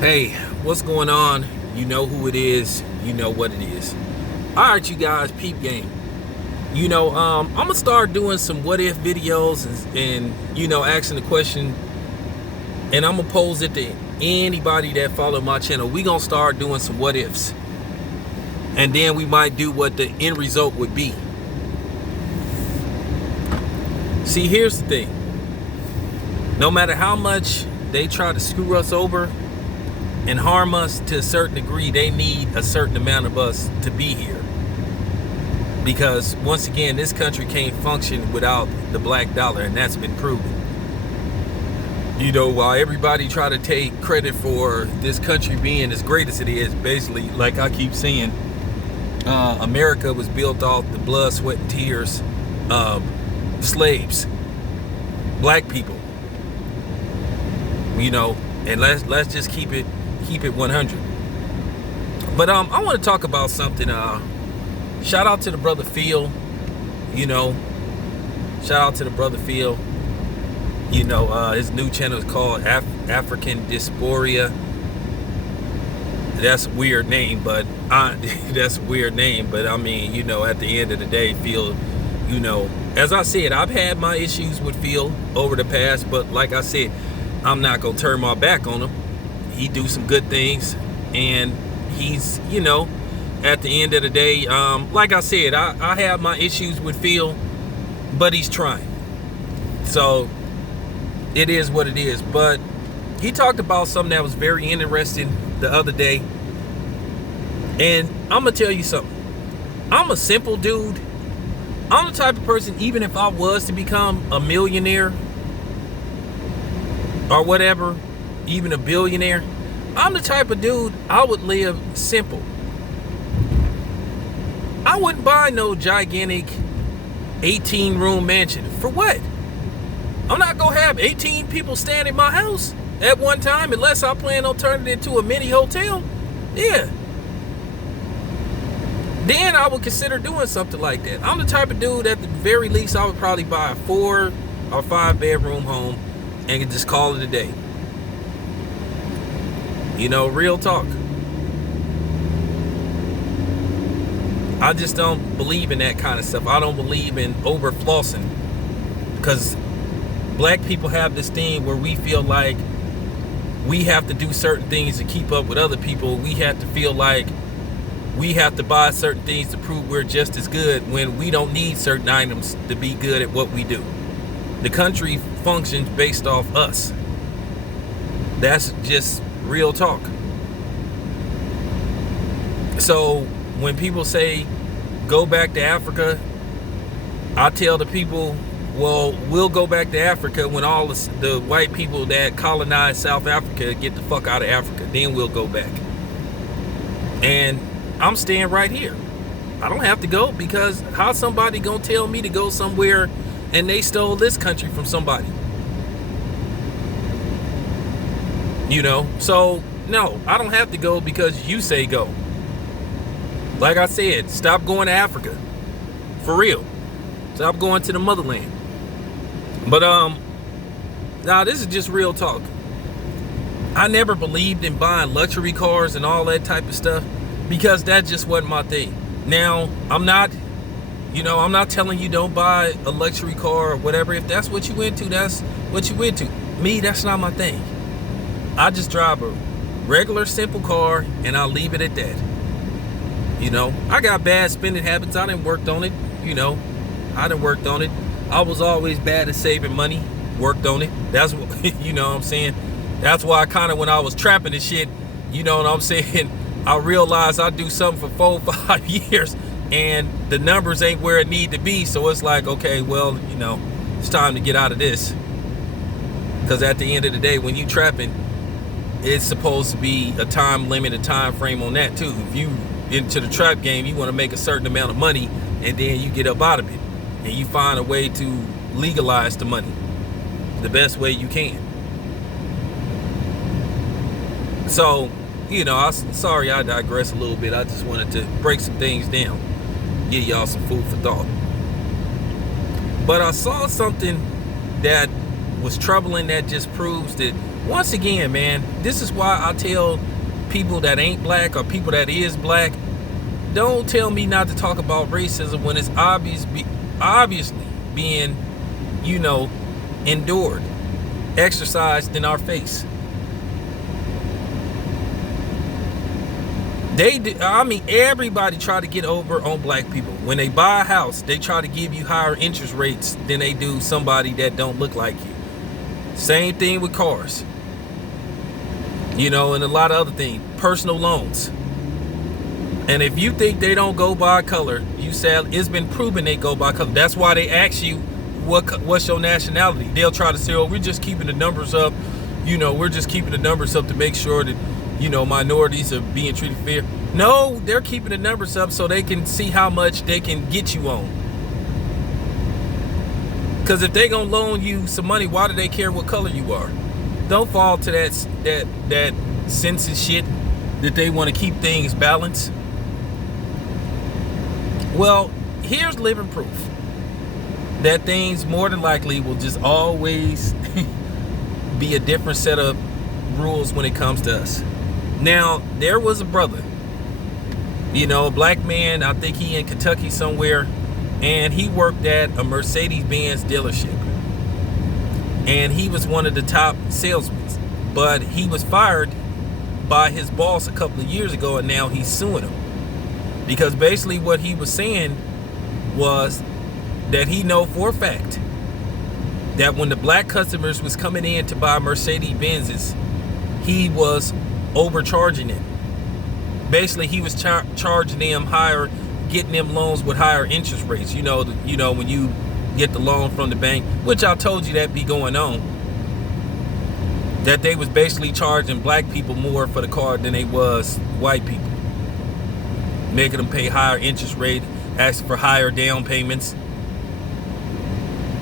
Hey, what's going on? You know who it is. You know what it is. All right, you guys, peep game. I'm gonna start doing some what if videos and asking the question, and I'm gonna pose it to anybody that follow my channel. We gonna start doing some what ifs, and then we might do what the end result would be. See, here's the thing. No matter how much they try to screw us over and harm us to a certain degree, they need a certain amount of us to be here. Because once again, this country can't function without the black dollar, and that's been proven. While everybody try to take credit for this country being as great as it is, basically, like I keep saying, America was built off the blood, sweat, and tears of slaves, black people. And let's just keep it 100. But I want to talk about something. Shout out to the brother Phil. Shout out to the brother Phil. His new channel is called African Dysphoria. That's a weird name, but that's a weird name. But I mean, at the end of the day, Phil, as I said, I've had my issues with Phil over the past, but like I said, I'm not gonna turn my back on him. He do some good things, and he's, at the end of the day, like I said, I have my issues with Phil, but he's trying. So it is what it is. But he talked about something that was very interesting the other day, and I'm gonna tell you something. I'm a simple dude. I'm the type of person, even if I was to become a millionaire or whatever, even a billionaire, I'm the type of dude, I would live simple. I wouldn't buy no gigantic 18-room mansion. For what? I'm not gonna have 18 people staying in my house at one time unless I plan on turning it into a mini hotel. Yeah. Then I would consider doing something like that. I'm the type of dude, at the very least, I would probably buy a 4 or 5 bedroom home and just call it a day. Real talk. I just don't believe in that kind of stuff. I don't believe in over flossing, because black people have this thing where we feel like we have to do certain things to keep up with other people. We have to feel like we have to buy certain things to prove we're just as good, when we don't need certain items to be good at what we do. The country functions based off us. That's just real talk. So when people say go back to Africa, I tell the people, well, we'll go back to Africa when all the white people that colonized South Africa get the fuck out of Africa. Then we'll go back. And I'm staying right here. I don't have to go, because how somebody gonna tell me to go somewhere and they stole this country from somebody? So no, I don't have to go because you say go. Like I said, stop going to Africa. For real. Stop going to the motherland. But now this is just real talk. I never believed in buying luxury cars and all that type of stuff, because that just wasn't my thing. Now, I'm not telling you don't buy a luxury car or whatever. If that's what you into, that's what you into. Me, that's not my thing. I just drive a regular, simple car, and I'll leave it at that. I got bad spending habits. I done worked on it. I done worked on it. I was always bad at saving money. Worked on it. That's what, what I'm saying. That's why I kind of, when I was trapping and shit, what I'm saying, I realized I do something for 4 or 5 years and the numbers ain't where it need to be. So it's like, okay, well, it's time to get out of this. Because at the end of the day, when you trapping, it's supposed to be a time limit, a time frame on that too. If you into the trap game, you want to make a certain amount of money, and then you get up out of it and you find a way to legalize the money the best way you can. So, sorry I digress a little bit. I just wanted to break some things down, give y'all some food for thought. But I saw something that was troubling. That just proves that, once again, man, this is why I tell people that ain't black or people that is black, don't tell me not to talk about racism when it's obviously being, endured, exercised in our face. Everybody try to get over on black people. When they buy a house, they try to give you higher interest rates than they do somebody that don't look like you. Same thing with cars. And a lot of other things. Personal loans. And if you think they don't go by color, you said it's been proven they go by color. That's why they ask you what's your nationality. They'll try to say, oh, we're just keeping the numbers up. We're just keeping the numbers up to make sure that minorities are being treated fair. No, they're keeping the numbers up so they can see how much they can get you on. Because if they gonna loan you some money, why do they care what color you are? Don't fall to that census shit that they want to keep things balanced. Well, here's living proof that things more than likely will just always be a different set of rules when it comes to us. Now, there was a brother, a black man, I think he in Kentucky somewhere, and he worked at a Mercedes Benz dealership. And he was one of the top salesmen. But he was fired by his boss a couple of years ago, and now he's suing him. Because basically what he was saying was that he know for a fact that when the black customers was coming in to buy Mercedes Benzes, he was overcharging them. Basically, he was charging them higher, getting them loans with higher interest rates. When you get the loan from the bank, which I told you that be going on. That they was basically charging black people more for the car than they was white people, making them pay higher interest rate, asking for higher down payments.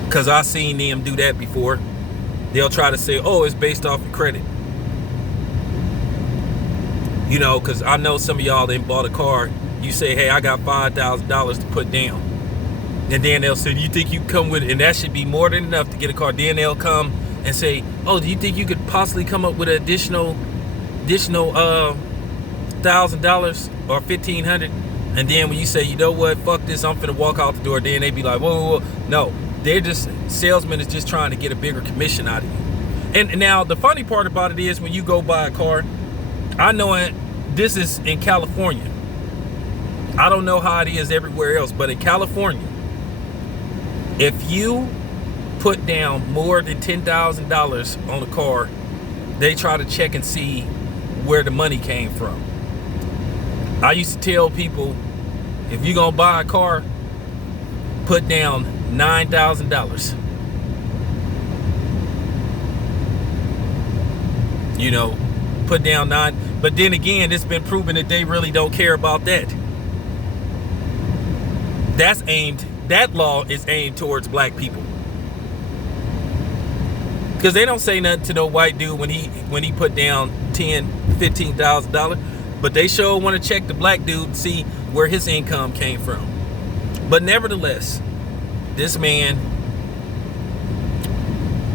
Cause I seen them do that before. They'll try to say, oh, it's based off of credit. Because I know some of y'all that bought a car, you say, hey, I got $5,000 to put down. And then they'll say, you think you come with it? And that should be more than enough to get a car. Then they'll come and say, oh, do you think you could possibly come up with an additional $1,000 or $1,500? And then when you say, you know what, fuck this, I'm finna walk out the door, then they be like, whoa. No, they're just, salesman is just trying to get a bigger commission out of you. And now the funny part about it is when you go buy a car, I know this is in California. I don't know how it is everywhere else, but in California, if you put down more than $10,000 on a car, they try to check and see where the money came from. I used to tell people, if you're gonna buy a car, put down $9,000. Put down $9,000. But then again, it's been proven that they really don't care about that. That law is aimed towards black people. Because they don't say nothing to no white dude when he put down $10,000-$15,000, but they sure want to check the black dude and see where his income came from. But nevertheless, this man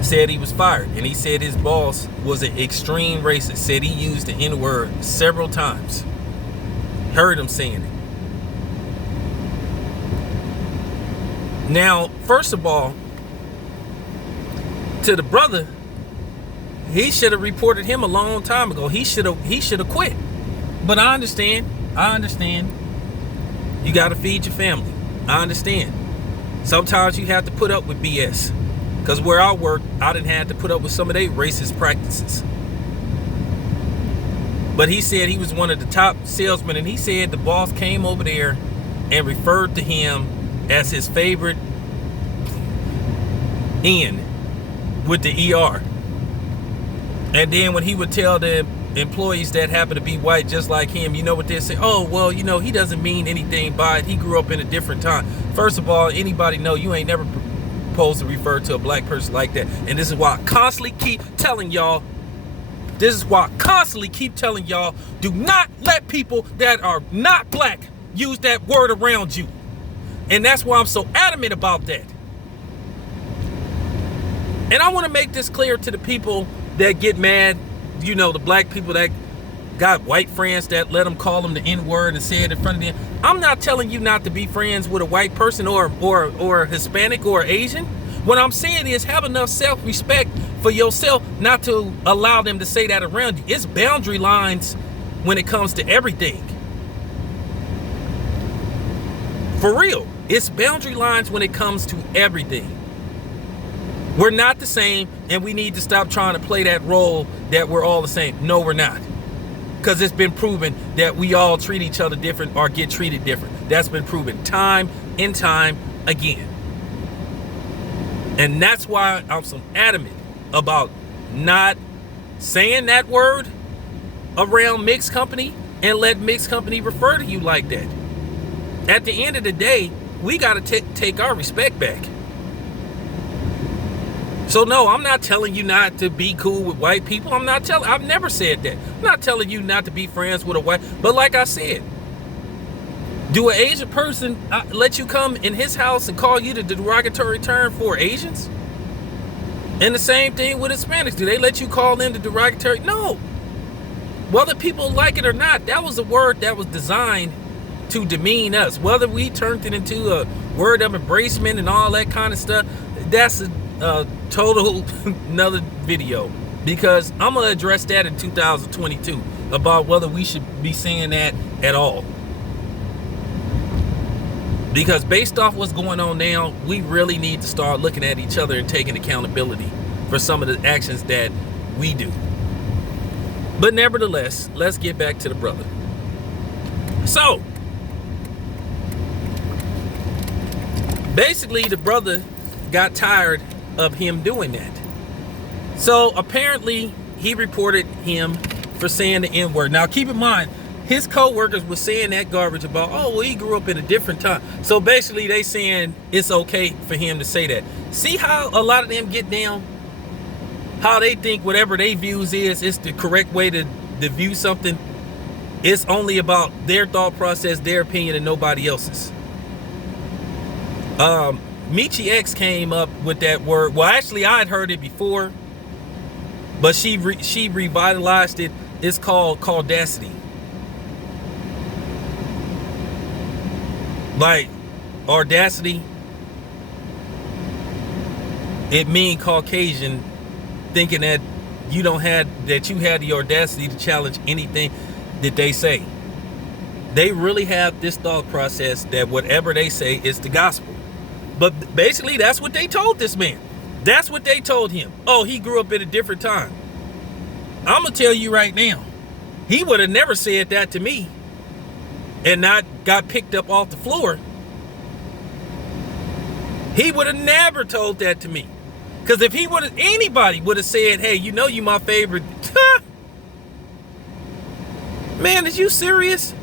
said he was fired, and he said his boss was an extreme racist. Said he used the N-word several times. Heard him saying it. Now, first of all, to the brother, he should have reported him a long time ago. He should have quit. But I understand. You got to feed your family. I understand. Sometimes you have to put up with BS. Because where I work, I didn't have to put up with some of their racist practices. But he said he was one of the top salesmen, and he said the boss came over there and referred to him as his favorite N with the ER. And then when he would tell the employees that happen to be white just like him, you know what they say? Oh, well, he doesn't mean anything by it. He grew up in a different time. First of all, anybody know you ain't never supposed to refer to a black person like that. And this is why I constantly keep telling y'all, do not let people that are not black use that word around you. And that's why I'm so adamant about that. And I want to make this clear to the people that get mad, you know, the black people that got white friends that let them call them the N-word and say it in front of them. I'm not telling you not to be friends with a white person or Hispanic or Asian. What I'm saying is have enough self-respect for yourself not to allow them to say that around you. It's boundary lines when it comes to everything. For real, it's boundary lines when it comes to everything. We're not the same, and we need to stop trying to play that role that we're all the same. No, we're not. Because it's been proven that we all treat each other different or get treated different. That's been proven time and time again. And that's why I'm so adamant about not saying that word around mixed company and let mixed company refer to you like that. At the end of the day, we got to take our respect back. So no, I'm not telling you not to be cool with white people. I've never said that. I'm not telling you not to be friends with a white, but like I said, do an Asian person let you come in his house and call you the derogatory term for Asians? And the same thing with Hispanics. Do they let you call them the derogatory? No. Whether people like it or not, that was a word that was designed to demean us. Whether we turned it into a word of embracement and all that kind of stuff, that's a total another video, because I'm gonna address that in 2022 about whether we should be saying that at all. Because based off what's going on now, we really need to start looking at each other and taking accountability for some of the actions that we do. But nevertheless, let's get back to the brother. So basically the brother got tired of him doing that. So apparently he reported him for saying the N-word. Now keep in mind, his co-workers were saying that garbage about, oh, well, he grew up in a different time. So basically they saying it's okay for him to say that. See how a lot of them get down? How they think whatever they views is the correct way to view something. It's only about their thought process, their opinion, and nobody else's. Michi X came up with that word. Well, actually, I had heard it before, but she revitalized it. It's called caudacity. Like audacity, it means Caucasian, thinking that you had the audacity to challenge anything that they say. They really have this thought process that whatever they say is the gospel. But basically, that's what they told this man. That's what they told him. Oh, he grew up at a different time. I'm going to tell you right now, he would have never said that to me and not got picked up off the floor. He would have never told that to me. Because if anybody would have said, hey, you know you my favorite. Man, is you serious?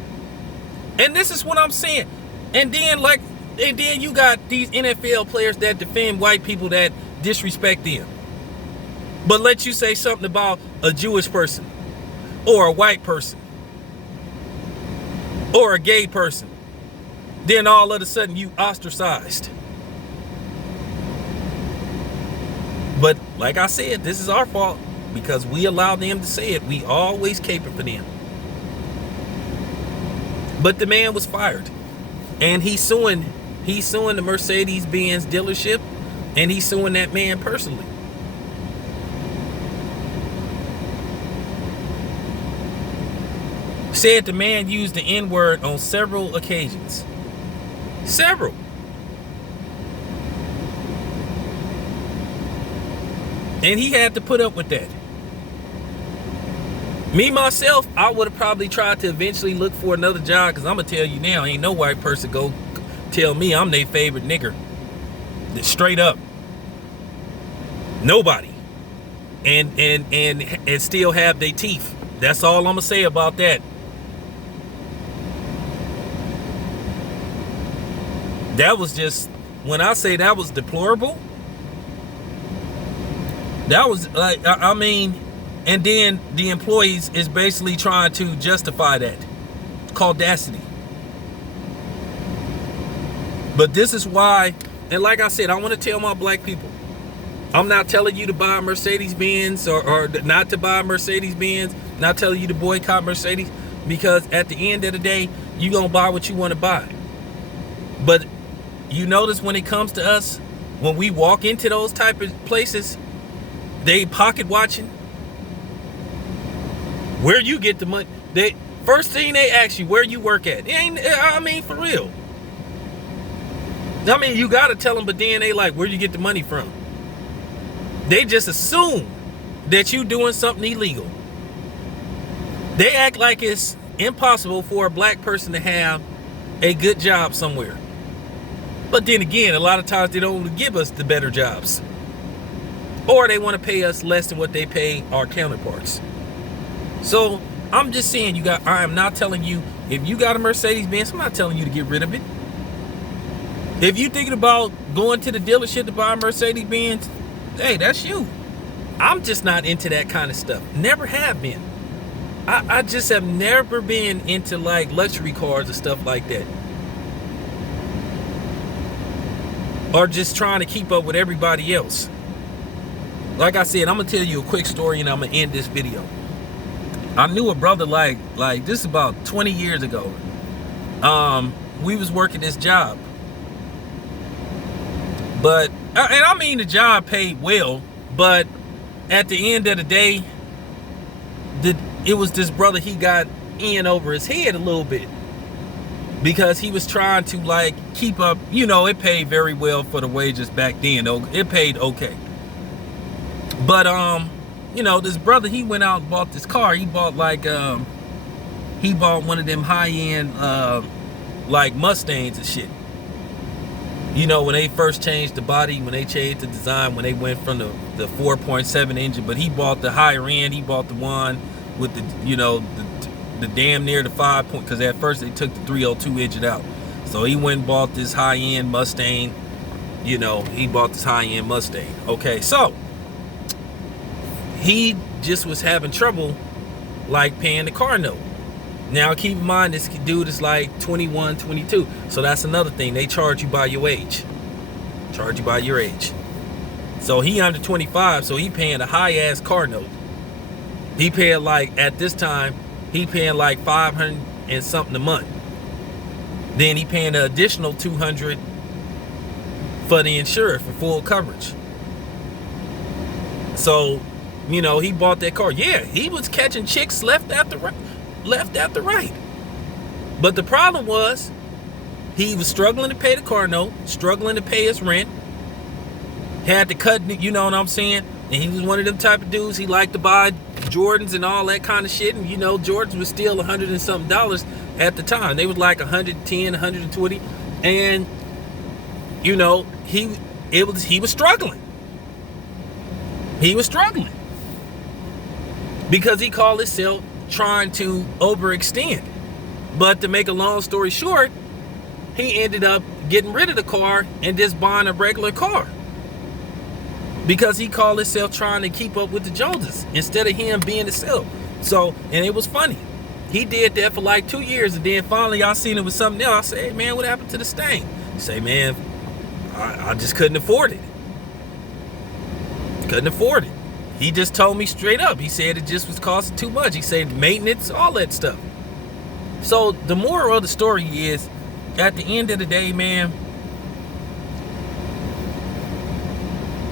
And this is what I'm saying. And then you got these NFL players that defend white people that disrespect them. But let you say something about a Jewish person or a white person or a gay person. Then all of a sudden you ostracized. But like I said, this is our fault because we allowed them to say it. We always caper for them. But the man was fired. And he's suing the Mercedes Benz dealership, and he's suing that man personally. Said the man used the N-word on several occasions. Several. And he had to put up with that. Me, myself, I would have probably tried to eventually look for another job, because I'm going to tell you now, ain't no white person go tell me I'm their favorite nigger. Straight up. Nobody. And still have their teeth. That's all I'm going to say about that. That was just, when I say that was deplorable, that was like, I mean, and then the employees is basically trying to justify that. Caudacity. But this is why, and like I said, I want to tell my black people, I'm not telling you to buy a Mercedes Benz or not to buy a Mercedes Benz, not telling you to boycott Mercedes, because at the end of the day, you're going to buy what you want to buy. But you notice when it comes to us, when we walk into those type of places, they pocket watching. Where you get the money. First thing they ask you, where you work at. It ain't, I mean, for real. I mean, you got to tell them, but then they like, where you get the money from? They just assume that you doing something illegal. They act like it's impossible for a black person to have a good job somewhere. But then again, a lot of times they don't give us the better jobs. Or they want to pay us less than what they pay our counterparts. So I'm just saying, I am not telling you, if you got a Mercedes Benz, I'm not telling you to get rid of it. If you thinking about going to the dealership to buy a Mercedes Benz, hey, that's you. I'm just not into that kind of stuff. Never have been. I just have never been into like luxury cars and stuff like that. Or just trying to keep up with everybody else. Like I said, I'm gonna tell you a quick story and I'm gonna end this video. I knew a brother like this is about 20 years ago. We was working this job. But, and I mean the job paid well, but at the end of the day, it was this brother, he got in over his head a little bit. Because he was trying to like keep up, it paid very well for the wages back then. It paid okay. But this brother, he went out and bought this car. He bought he bought one of them high-end like Mustangs and shit. When they first changed the body, when they changed the design, when they went from the 4.7 engine, but he bought the higher end. He bought the one with the damn near the 5 point, because at first they took the 302 engine out. So he went and bought this high-end Mustang. He bought this high-end Mustang. Okay, so he just was having trouble like paying the car note. Now keep in mind, this dude is like 21, 22. So that's another thing. They charge you by your age. Charge you by your age. So he under 25, so he paying a high-ass car note. He paying like, at this time, he paying like $500 and something a month. Then he paying an additional $200 for the insurance for full coverage. So, he bought that car. Yeah, he was catching chicks left after right. But the problem was, he was struggling to pay the car note, struggling to pay his rent, had to cut, you know what I'm saying? And he was one of them type of dudes, he liked to buy Jordans and all that kind of shit. And Jordans was still $100 and something at the time. They was like 110, 120. And he was struggling. He was struggling. Because he called himself trying to overextend. But to make a long story short, he ended up getting rid of the car and just buying a regular car. Because he called himself trying to keep up with the Joneses instead of him being himself. So, and it was funny. He did that for like 2 years, and then finally I seen it with something else. I said, hey man, what happened to the Stang? He say, man, I just couldn't afford it. Couldn't afford it. He just told me straight up. He said it just was costing too much. He said maintenance, all that stuff. So the moral of the story is, at the end of the day, man,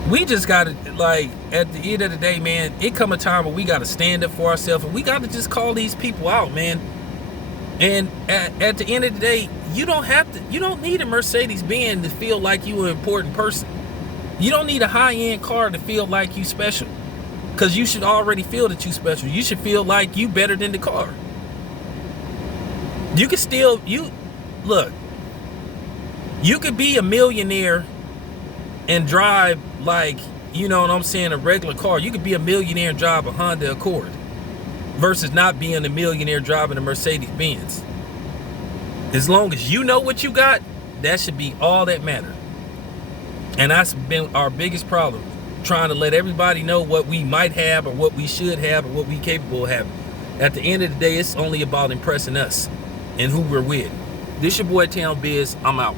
we just got to, like, at the end of the day, man, it come a time where we got to stand up for ourselves, and we got to just call these people out, man. And at the end of the day, you don't need a Mercedes Benz to feel like you an important person. You don't need a high-end car to feel like you special. Because you should already feel that you special. You should feel like you better than the car. You can still, look, you could be a millionaire and drive like, a regular car. You could be a millionaire and drive a Honda Accord versus not being a millionaire driving a Mercedes Benz. As long as you know what you got, that should be all that matters. And that's been our biggest problem, trying to let everybody know what we might have or what we should have or what we capable of having. At the end of the day, it's only about impressing us and who we're with. This your boy Town Biz. I'm out.